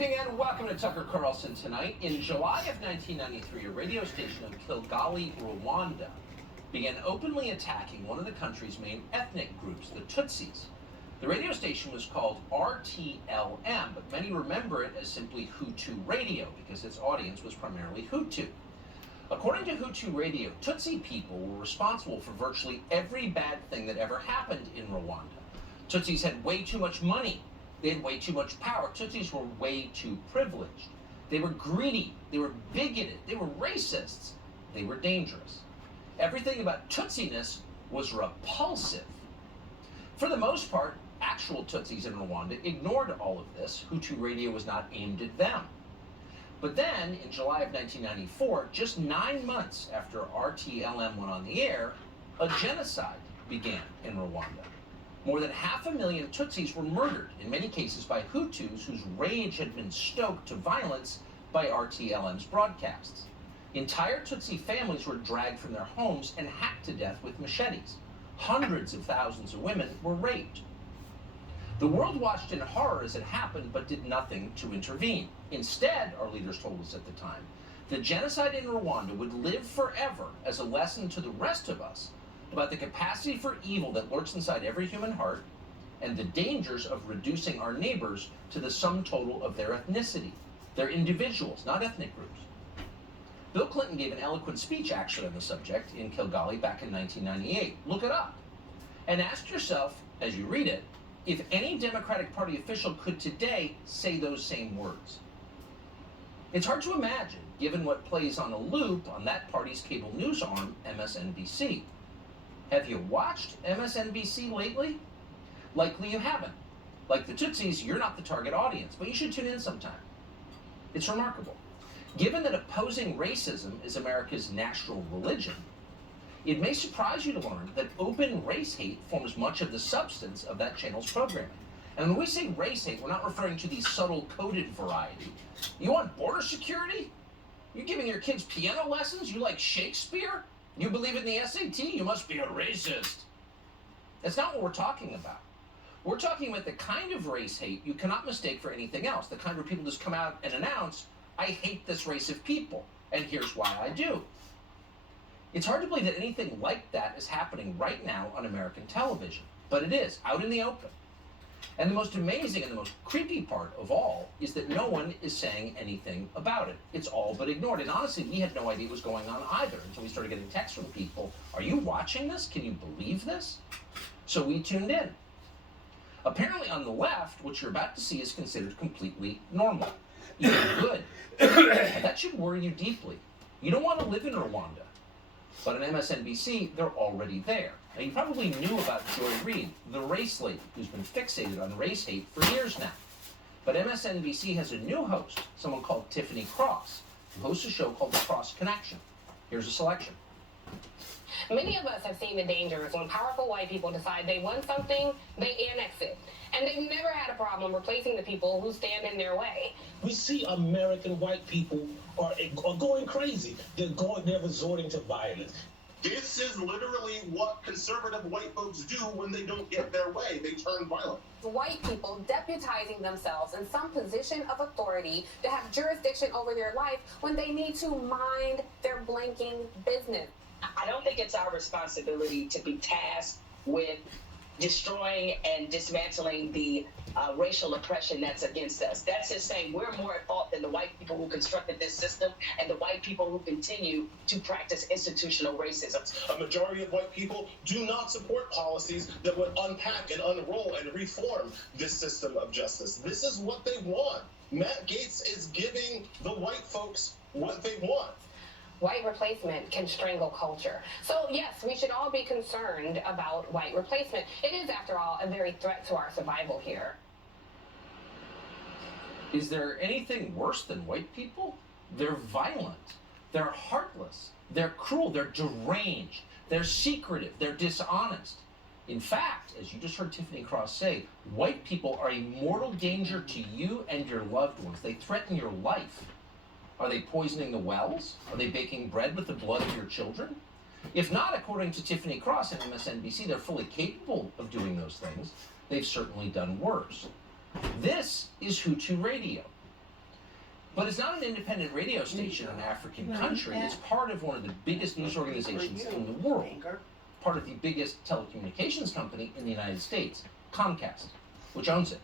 evening and welcome to Tucker Carlson Tonight. In July of 1993, a radio station in Kigali, Rwanda, began openly attacking one of the country's main ethnic groups, the Tutsis. The radio station was called RTLM, but many remember it as simply Hutu Radio because its audience was primarily Hutu. According to Hutu Radio, Tutsi people were responsible for virtually every bad thing that ever happened in Rwanda. Tutsis had way too much money. They had way too much power. Tutsis were way too privileged. They were greedy. They were bigoted. They were racists. They were dangerous. Everything about Tutsiness was repulsive. For the most part, actual Tutsis in Rwanda ignored all of this. Hutu Radio was not aimed at them. But then, in July of 1994, just 9 months after RTLM went on the air, a genocide began in Rwanda. More than 500,000 Tutsis were murdered, in many cases by Hutus whose rage had been stoked to violence by RTLM's broadcasts. Entire Tutsi families were dragged from their homes and hacked to death with machetes. Hundreds of thousands of women were raped. The world watched in horror as it happened, but did nothing to intervene. Instead, our leaders told us at the time, the genocide in Rwanda would live forever as a lesson to the rest of us about the capacity for evil that lurks inside every human heart and the dangers of reducing our neighbors to the sum total of their ethnicity. They're individuals, not ethnic groups. Bill Clinton gave an eloquent speech actually on the subject in Kigali back in 1998. Look it up. And ask yourself, as you read it, if any Democratic Party official could today say those same words. It's hard to imagine, given what plays on a loop on that party's cable news arm, MSNBC. Have you watched MSNBC lately? Likely you haven't. Like the Tutsis, you're not the target audience, but you should tune in sometime. It's remarkable. Given that opposing racism is America's national religion, it may surprise you to learn that open race hate forms much of the substance of that channel's programming. And when we say race hate, we're not referring to the subtle coded variety. You want border security? You giving your kids piano lessons? You like Shakespeare? You believe in the SAT? You must be a racist. That's not what we're talking about. We're talking about the kind of race hate you cannot mistake for anything else. The kind where people just come out and announce, I hate this race of people, and here's why I do. It's hard to believe that anything like that is happening right now on American television, but it is, out in the open. And the most amazing and the most creepy part of all is that no one is saying anything about it. It's all but ignored. And honestly, we had no idea what was going on either until we started getting texts from people. Are you watching this? Can you believe this? So we tuned in. Apparently on the left, what you're about to see is considered completely normal, even good. And that should worry you deeply. You don't want to live in Rwanda. But on MSNBC, they're already there. Now, you probably knew about Joy Reid, the race lady, who's been fixated on race hate for years now. But MSNBC has a new host, someone called Tiffany Cross, who hosts a show called The Cross Connection. Here's a selection. Many of us have seen the dangers when powerful white people decide they want something, they annex it. And they've never had a problem replacing the people who stand in their way. We see American white people are going crazy. They're resorting to violence. This is literally what conservative white folks do when they don't get their way. They turn violent. White people deputizing themselves in some position of authority to have jurisdiction over their life when they need to mind their blanking business. I don't think it's our responsibility to be tasked with destroying and dismantling the racial oppression that's against us. That's just saying we're more at fault than the white people who constructed this system and the white people who continue to practice institutional racism. A majority of white people do not support policies that would unpack and unroll and reform this system of justice. This is what they want. Matt Gaetz is giving the white folks what they want. White replacement can strangle culture. So yes, we should all be concerned about white replacement. It is, after all, a very threat to our survival here. Is there anything worse than white people? They're violent. They're heartless. They're cruel. They're deranged. They're secretive. They're dishonest. In fact, as you just heard Tiffany Cross say, white people are a mortal danger to you and your loved ones. They threaten your life. Are they poisoning the wells? Are they baking bread with the blood of your children? If not, according to Tiffany Cross and MSNBC, they're fully capable of doing those things. They've certainly done worse. This is Hutu Radio. But it's not an independent radio station in an African country. It's part of one of the biggest news organizations in the world, part of the biggest telecommunications company in the United States, Comcast, which owns it.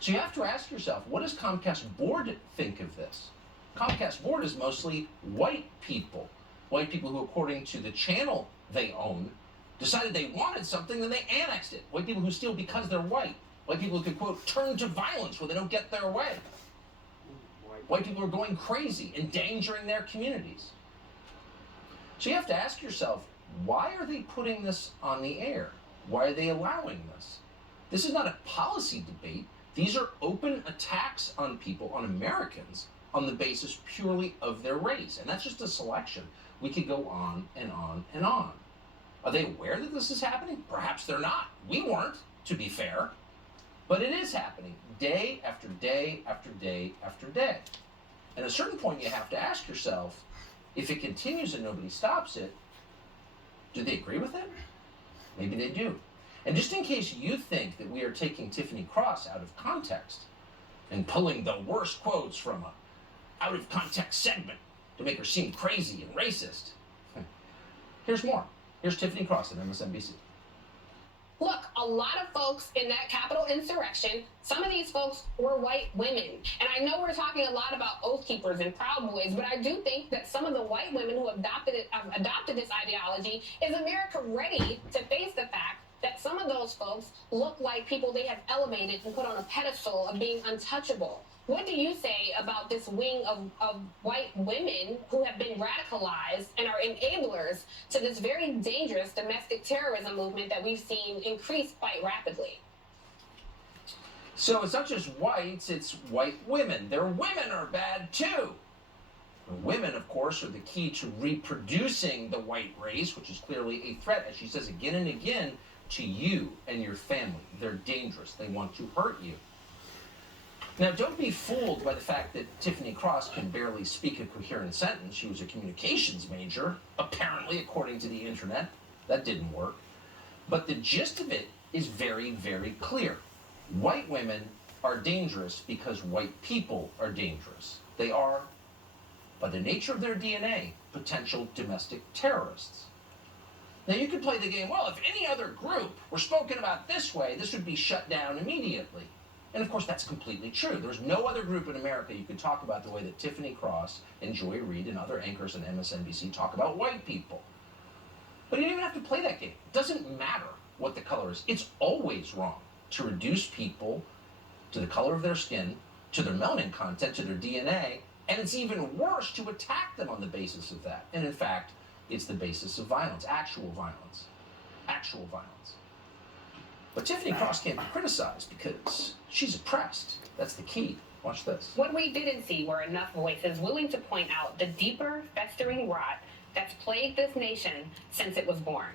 So you have to ask yourself, what does Comcast board think of this? Comcast board is mostly white people who, according to the channel they own, decided they wanted something, then they annexed it. White people who steal because they're white people who can, quote, turn to violence when they don't get their way. White people are going crazy, endangering their communities. So you have to ask yourself, why are they putting this on the air? Why are they allowing this? This is not a policy debate. These are open attacks on people, on Americans, on the basis purely of their race. And that's just a selection. We could go on and on and on. Are they aware that this is happening? Perhaps they're not. We weren't, to be fair. But it is happening day after day after day after day. And at a certain point, you have to ask yourself, if it continues and nobody stops it, do they agree with it? Maybe they do. And just in case you think that we are taking Tiffany Cross out of context and pulling the worst quotes from a out of context segment to make her seem crazy and racist, here's more. Here's Tiffany Cross at MSNBC. Look, a lot of folks in that Capitol insurrection, some of these folks were white women. And I know we're talking a lot about Oath Keepers and Proud Boys, but I do think that some of the white women who adopted this ideology, is America ready to face the fact that some of those folks look like people they have elevated and put on a pedestal of being untouchable? What do you say about this wing of white women who have been radicalized and are enablers to this very dangerous domestic terrorism movement that we've seen increase quite rapidly? So it's not just whites, it's white women. Their women are bad too. Women, of course, are the key to reproducing the white race, which is clearly a threat, as she says again and again, to you and your family. They're dangerous. They want to hurt you. Now, don't be fooled by the fact that Tiffany Cross can barely speak a coherent sentence. She was a communications major, apparently, according to the internet. That didn't work. But the gist of it is very, very clear. White women are dangerous because white people are dangerous. They are, by the nature of their DNA, potential domestic terrorists. Now, you could play the game, well, if any other group were spoken about this way, this would be shut down immediately. And of course, that's completely true. There's no other group in America you could talk about the way that Tiffany Cross and Joy Reid and other anchors on MSNBC talk about white people. But you don't even have to play that game. It doesn't matter what the color is. It's always wrong to reduce people to the color of their skin, to their melanin content, to their DNA, and it's even worse to attack them on the basis of that. And in fact, it's the basis of violence, actual violence. Actual violence. But Tiffany Cross can't be criticized because she's oppressed. That's the key. Watch this. What we didn't see were enough voices willing to point out the deeper, festering rot that's plagued this nation since it was born.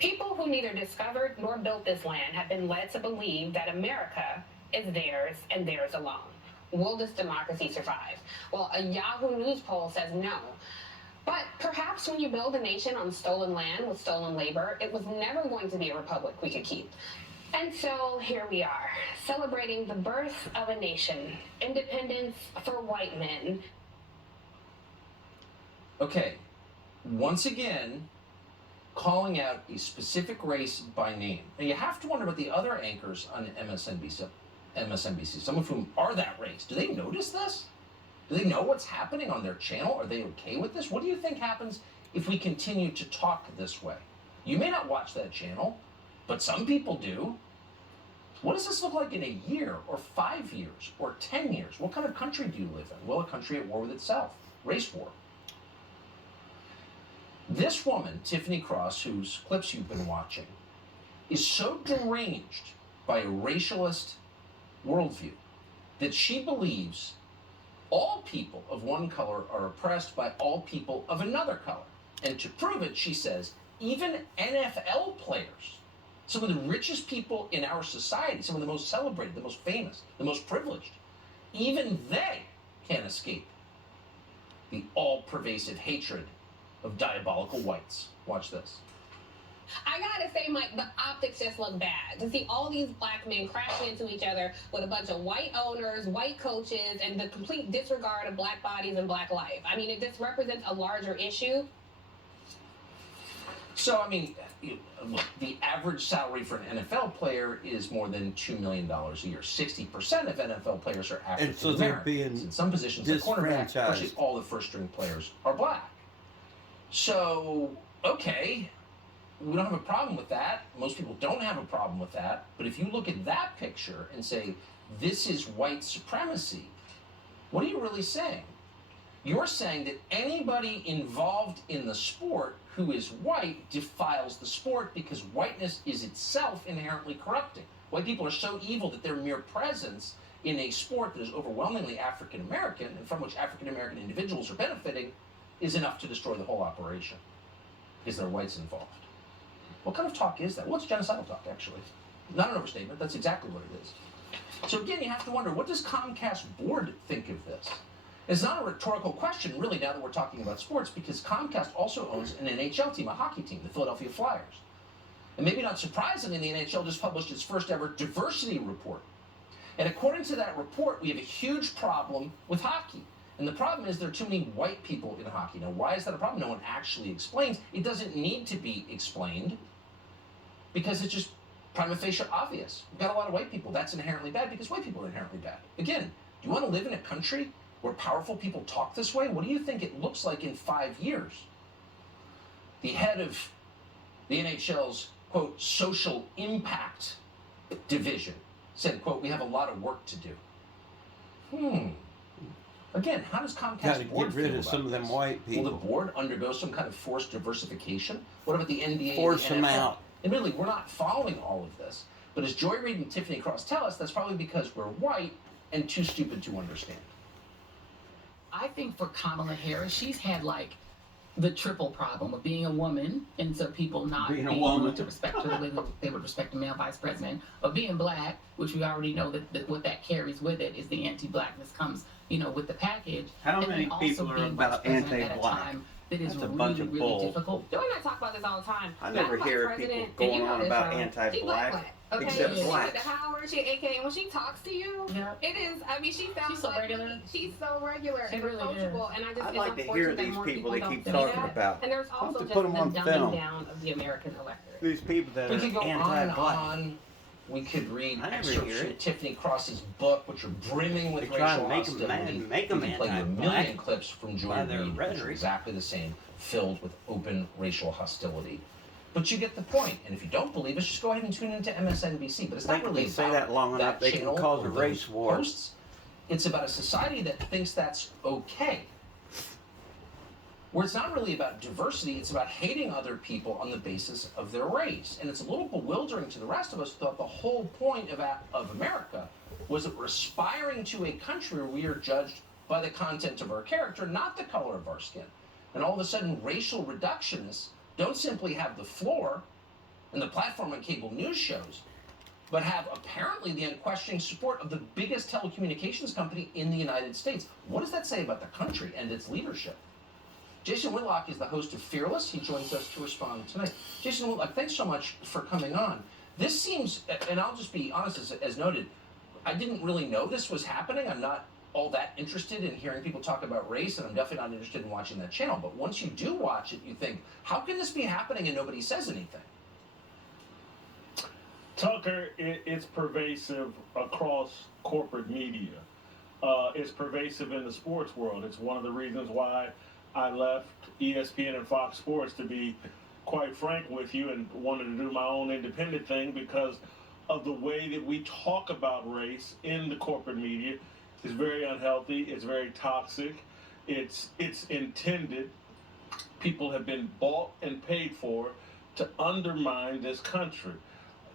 People who neither discovered nor built this land have been led to believe that America is theirs and theirs alone. Will this democracy survive? Well, a Yahoo News poll says no. But perhaps when you build a nation on stolen land with stolen labor, it was never going to be a republic we could keep. And so here we are, celebrating the birth of a nation, independence for white men. Okay, once again, calling out a specific race by name. Now you have to wonder about the other anchors on MSNBC, some of whom are that race. Do they notice this? Do they know what's happening on their channel? Are they okay with this? What do you think happens if we continue to talk this way? You may not watch that channel, but some people do. What does this look like in a year, or 5 years, or 10 years? What kind of country do you live in? Well, a country at war with itself. Race war. This woman, Tiffany Cross, whose clips you've been watching, is so deranged by a racialist worldview that she believes all people of one color are oppressed by all people of another color. And to prove it, she says, even NFL players, some of the richest people in our society, some of the most celebrated, the most famous, the most privileged, even they can't escape the all-pervasive hatred of diabolical whites. Watch this. I gotta say, Mike, the optics just look bad. To see all these black men crashing into each other with a bunch of white owners, white coaches, and the complete disregard of black bodies and black life. I mean, this represents a larger issue. So, I mean, look, the average salary for an NFL player is more than $2 million a year. 60% of NFL players are African Americans. And so they're being in some positions, the cornerback, disfranchised. virtually all the first-string players are black. So, okay, we don't have a problem with that. Most people don't have a problem with that. But if you look at that picture and say, this is white supremacy, what are you really saying? You're saying that anybody involved in the sport who is white defiles the sport because whiteness is itself inherently corrupting. White people are so evil that their mere presence in a sport that is overwhelmingly African American and from which African American individuals are benefiting is enough to destroy the whole operation. Is there whites involved? What kind of talk is that? Well, it's genocidal talk, actually. Not an overstatement. That's exactly what it is. So again, you have to wonder, what does Comcast board think of this? It's not a rhetorical question, really, now that we're talking about sports, because Comcast also owns an NHL team, a hockey team, the Philadelphia Flyers. And maybe not surprisingly, the NHL just published its first ever diversity report. And according to that report, we have a huge problem with hockey. And the problem is there are too many white people in hockey. Now, why is that a problem? No one actually explains. It doesn't need to be explained because it's just prima facie obvious. We've got a lot of white people. That's inherently bad because white people are inherently bad. Again, do you want to live in a country where powerful people talk this way? What do you think it looks like in 5 years? The head of the NHL's, quote, social impact division said, quote, we have a lot of work to do. Again, how does Comcast Got to board get rid feel of some about of them this? white people. Will the board undergo some kind of forced diversification? What about the NBA Force and the them NFL? out. And really, we're not following all of this. But as Joy Reid and Tiffany Cross tell us, that's probably because we're white and too stupid to understand. I think for Kamala Harris, she's had like the triple problem of being a woman, and so people not Being a being woman. willing to respect her the way that they would respect a male vice president, of being black, which we already know that what that carries with it is the anti-blackness comes, with the package. How and many then also people are being vice about president at a anti-black? time that is That's a really, bunch of really bull. difficult. Joey and I talk about this all the time. I never Black hear president, people and you going know on this, about Joe. anti-black, She black, okay? except Yeah. She black. went to Howard, she AKA, when she talks to you, Yeah. it is, I mean, she sounds She's so like regular. She's so regular She and really approachable, and I just I'd it's like to unfortunate hear that these more people they don't keep see talking that. about. And there's Why don't also they just put the 'em on dumbing film? down of the American electorate. These people that We are could go on and anti-black. on. We could read I never excerpts hear from it. Tiffany Cross's book, which are brimming with They try racial to make 'em hostility. mad, make 'em we could play you a anti-black million clips from Joy by their Reid, which are rhetoric. exactly the same, filled with open racial hostility. But you get the point. And if you don't believe us, just go ahead and tune into MSNBC. But it's not They really say about that long enough, they can channel cause a or race those war. Hosts. It's about a society that thinks that's okay. Where it's not really about diversity, it's about hating other people on the basis of their race. And it's a little bewildering to the rest of us who thought the whole point of America was that we're aspiring to a country where we are judged by the content of our character, not the color of our skin. And all of a sudden, racial reductionists don't simply have the floor and the platform on cable news shows, but have apparently the unquestioning support of the biggest telecommunications company in the United States. What does that say about the country and its leadership? Jason Whitlock is the host of Fearless. He joins us to respond tonight. Jason Whitlock, thanks so much for coming on. This seems, and I'll just be honest, as noted, I didn't really know this was happening. I'm not all that interested in hearing people talk about race, and I'm definitely not interested in watching that channel. But once you do watch it, you think, how can this be happening and nobody says anything? Tucker, it's pervasive across corporate media. It's pervasive in the sports world. It's one of the reasons why I left ESPN and Fox Sports, to be quite frank with you, and wanted to do my own independent thing because of the way that we talk about race in the corporate media. It's very unhealthy. It's very toxic. It's intended. People have been bought and paid for to undermine this country.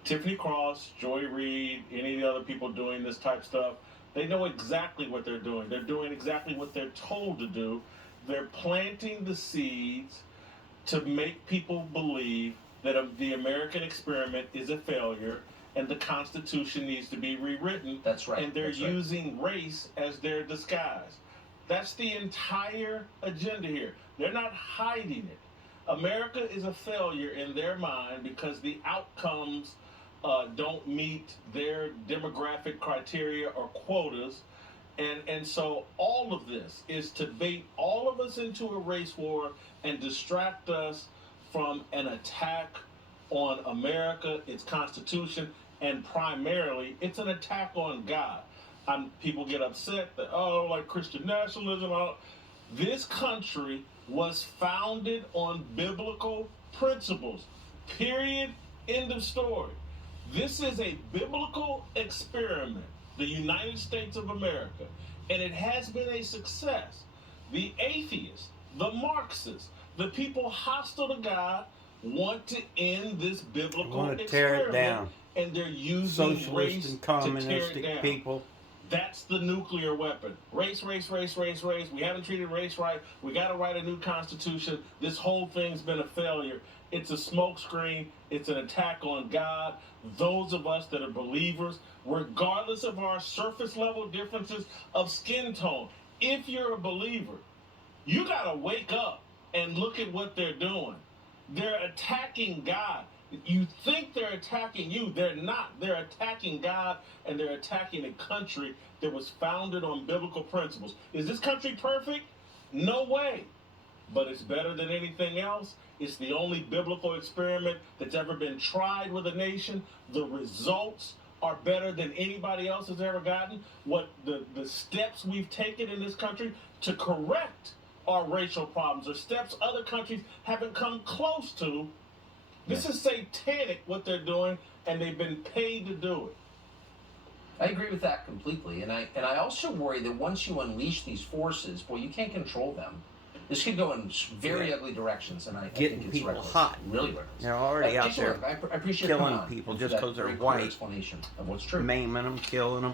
Tiffany Cross, Joy Reid, any of the other people doing this type stuff, they know exactly what they're doing. They're doing exactly what they're told to do. They're planting the seeds to make people believe that the American experiment is a failure and the Constitution needs to be rewritten. That's right. And they're That's right. using race as their disguise. That's the entire agenda here. They're not hiding it. America is a failure in their mind because the outcomes don't meet their demographic criteria or quotas. And so all of this is to bait all of us into a race war and distract us from an attack on America, its Constitution, and primarily it's an attack on God. People get upset that, oh, like Christian nationalism. This country was founded on biblical principles. Period. End of story. This is a biblical experiment, the United States of America, and it has been a success. The atheists, the Marxists, the people hostile to God want to end this biblical want to tear experiment, it down. and they're using Socialist race and to tear it communistic down. people. That's the nuclear weapon. Race, race, race, race, race. We haven't treated race right. We got to write a new constitution. This whole thing's been a failure. It's a smokescreen. It's an attack on God. Those of us that are believers, regardless of our surface level differences of skin tone, if you're a believer, you got to wake up and look at what they're doing. They're attacking God. You think they're attacking you. They're not. They're attacking God, and they're attacking a country that was founded on biblical principles. Is this country perfect? No way. But it's better than anything else. It's the only biblical experiment that's ever been tried with a nation. The results are better than anybody else has ever gotten. What the steps we've taken in this country to correct our racial problems are steps other countries haven't come close to. This is satanic what they're doing, and they've been paid to do it. I agree with that completely, and I also worry that once you unleash these forces, boy, you can't control them. This could go in very ugly directions, and I Getting think it's people reckless. hot. Really reckless. They're already out Jason, there look, I appreciate you coming killing on people and just for that 'cause they're very clear white. explanation of what's true. Maiming them, killing them.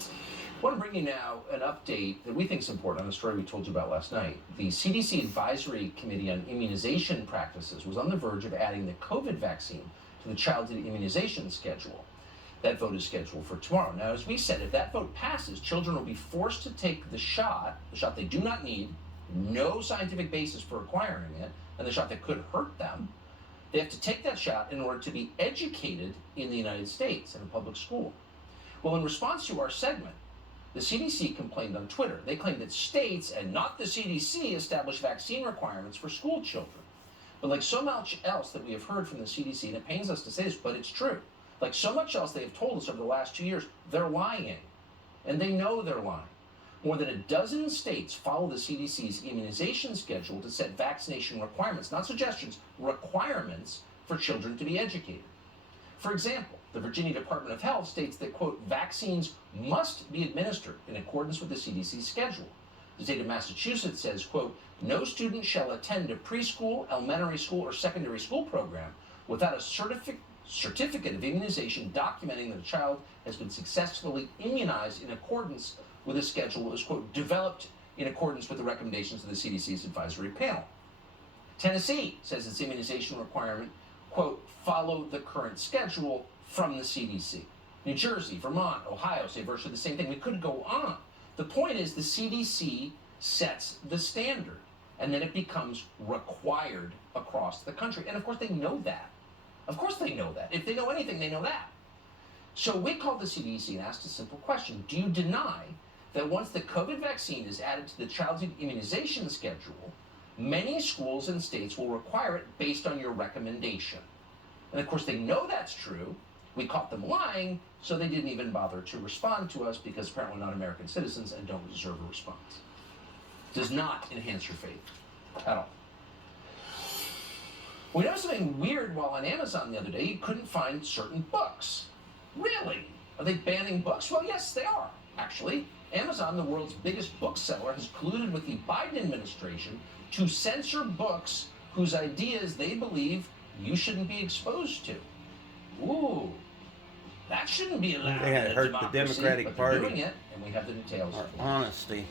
I want to bring you now an update that we think is important on a story we told you about last night. The CDC Advisory Committee on Immunization Practices was on the verge of adding the COVID vaccine to the childhood immunization schedule. That vote is scheduled for tomorrow. Now, as we said, if that vote passes, children will be forced to take the shot they do not need, no scientific basis for acquiring it, and the shot that could hurt them. They have to take that shot in order to be educated in the United States in a public school. Well, in response to our segment, the CDC complained on Twitter. They claimed that states, and not the CDC, establish vaccine requirements for school children. But like so much else that we have heard from the CDC, and it pains us to say this, but it's true. Like so much else they have told us over the last 2 years, they're lying. And they know they're lying. More than a dozen states follow the CDC's immunization schedule to set vaccination requirements, not suggestions, requirements for children to be educated. For example, the Virginia Department of Health states that, quote, vaccines must be administered in accordance with the CDC's schedule. The state of Massachusetts says, quote, no student shall attend a preschool, elementary school, or secondary school program without a certificate of immunization documenting that a child has been successfully immunized in accordance with a schedule that was, quote, developed in accordance with the recommendations of the CDC's advisory panel. Tennessee says its immunization requirement, quote, follow the current schedule from the CDC. New Jersey, Vermont, Ohio say virtually the same thing. We could go on. The point is the CDC sets the standard, and then it becomes required across the country. And of course they know that. Of course they know that. If they know anything, they know that. So we called the CDC and asked a simple question. Do you deny that once the COVID vaccine is added to the childhood immunization schedule, many schools and states will require it based on your recommendation? And of course they know that's true. We caught them lying, so they didn't even bother to respond to us because apparently we're not American citizens and don't deserve a response. Does not enhance your faith at all. We noticed something weird while on Amazon the other day. You couldn't find certain books. Really? Are they banning books? Well, yes, they are, actually. Amazon, the world's biggest bookseller, has colluded with the Biden administration to censor books whose ideas they believe you shouldn't be exposed to. Ooh, that shouldn't be allowed. They had in a hurt the democracy, Democratic but they're Party. doing it, and we have the details. Our honesty.